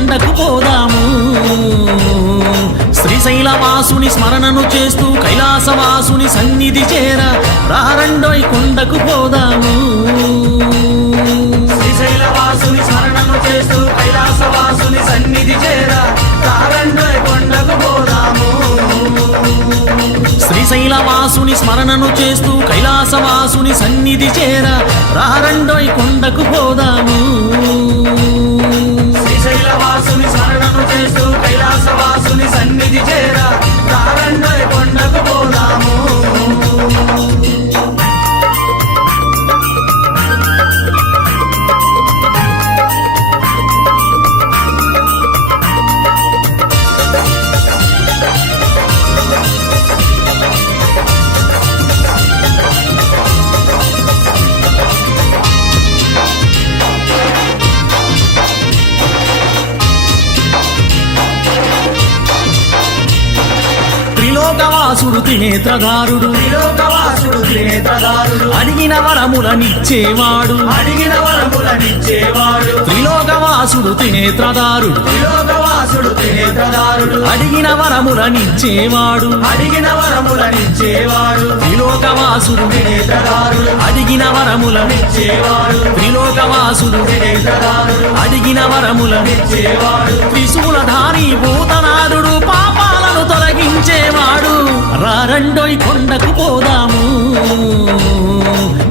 కొండకు పోదాము శ్రీశైలవాసుని స్మరణను చేస్తూ కైలాసవాసుని సన్నిధి చేర రారండోయ్ కొండకు పోదాము శ్రీశైలవాసుని స్మరణను చేస్తూ కైలాసవాసుని సన్నిధి చేర రారండోయ్ కొండకు పోదాము శ్రీశైలవాసుని స్మరణను చేస్తూ కైలాసవాసుని సన్నిధి చేర రారండోయ్ కొండకు పోదాము శ్రీశైలవాసుని స్మరణను చేస్తూ కైలాసవాసుని సన్నిధి చేర రారండోయ్ కొండకు పోదాము త్రిలోకవాసుడు త్రినేత్రధారుడు త్రిలోకవాసుడు త్రినేత్రధారుడు అడిగిన వరములనిచ్చేవాడు అడిగిన వరములనిచ్చేవాడు త్రిలోకవాసుడు త్రినేత్రధారుడు త్రిలోకవాసుడు త్రినేత్రధారుడు అడిగిన వరములనిచ్చేవాడు అడిగిన వరములనిచ్చేవాడు త్రిలోకవాసుడు త్రినేత్రధారుడు అడిగిన వరములనిచ్చేవాడు త్రిలోకవాసుడు త్రినేత్రధారుడు అడిగిన వరములనిచ్చేవాడు త్రిశూలధారి భూతనాథుడు పాపాలను తొలగించేవాడు రారండోయ్ కొండకు పోదాము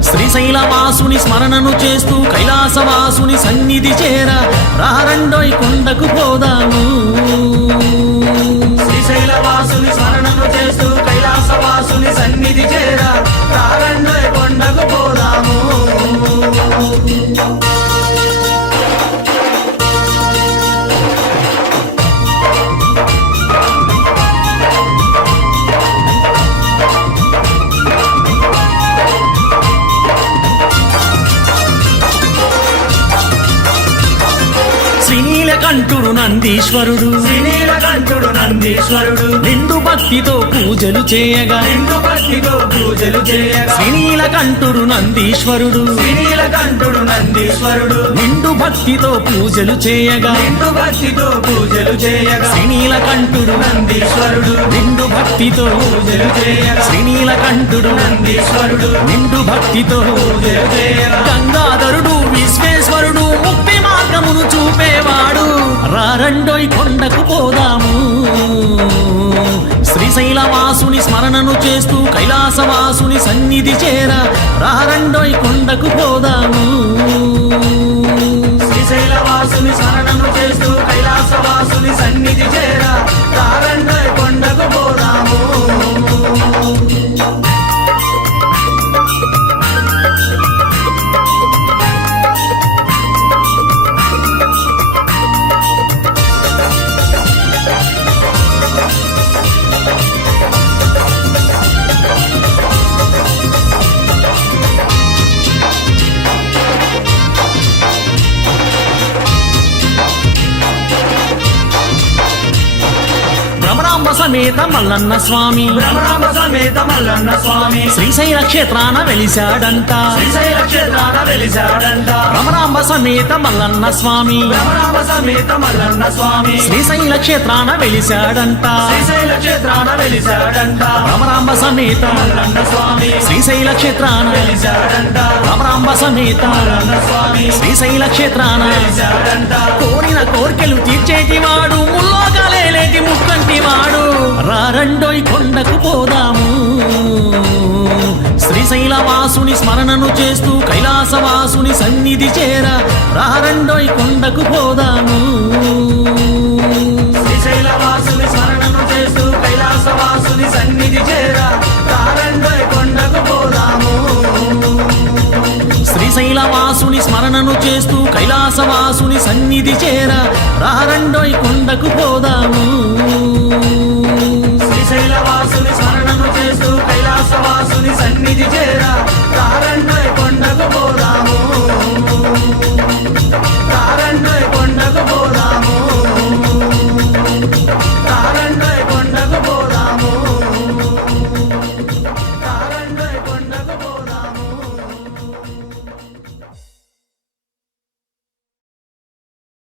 శ్రీశైలవాసుని స్మరణను చేస్తూ కైలాసవాసుని సన్నిధి చేర రారండోయ్ కొండకు పోదాము శ్రీశైలవాసుని స్మరణను చేస్తూ కైలాసవాసుని సన్నిధి చేర రారండోయ్ కొండకు పోదాము శ్రీనీలకంఠుడు నందీశ్వరుడు శ్రీనీలకంఠుడు నందీశ్వరుడు నిండు భక్తితో పూజలు చేయగా నిండు భక్తితో పూజలు చేయగా శ్రీనీలకంఠుడు నందీశ్వరుడు శ్రీనీలకంఠుడు నందీశ్వరుడు నిండు భక్తితో పూజలు చేయగా నిండు భక్తితో పూజలు చేయగా శ్రీనీలకంఠుడు నందీశ్వరుడు నిండు భక్తితో పూజలు చేయగా శ్రీనీలకంఠుడు నందీశ్వరుడు నిండు భక్తితో పూజలు చేయగా గంగాధరుడు విశ్వేశ్వరుడు ముక్తి మార్గమును చూపేవాడు రారండోయ్ కొండకు పోదాము శ్రీశైలవాసుని స్మరణను చేస్తూ కైలాసవాసుని సన్నిధి చేర రారండోయ్ కొండకు పోదాము శ్రీశైలవాసుని స్మరణను చేస్తూ కైలాసవాసుని సన్నిధి చేర రారండోయ్ కొండకు పోదాము భ్రమరాంబ సమేత మల్లన్న స్వామి భ్రమరాంబ సమేత మల్లన్న స్వామి శ్రీశైల క్షేత్రాన వెలిశాడంట శ్రీశైల క్షేత్రాన వెలిశాడంట భ్రమరాంబ సమేత మల్లన్న స్వామి భ్రమరాంబ సమేత మల్లన్న స్వామి శ్రీశైల క్షేత్రాన వెలిశాడంట శ్రీశైల క్షేత్రాన వెలిశాడంట భ్రమరాంబ సమేత మల్లన్న స్వామి శ్రీశైల క్షేత్రాన వెలిశాడంట భ్రమరాంబ సమేత మల్లన్న స్వామి శ్రీశైల క్షేత్రాన వెలిశాడంట కోరిన కోర్కెలు తీర్చేటివాడు ముల్లోకాలేటి ముక్కంటివాడు రారండోయ్ కొండకు పోదాము శ్రీశైలవాసుని స్మరణను చేస్తూ కైలాసవాసుని సన్నిధి చేర రారండోయ్ కొండకు పోదాము శ్రీశైలవాసుని స్మరణను చేస్తూ కైలాసవాసుని సన్నిధి చేర రారండోయ్ కొండకు పోదాము శ్రీశైలవాసుని స్మరణను చేస్తూ కైలాసవాసుని సన్నిధి చేర రారండోయ్ కొండకు పోదాము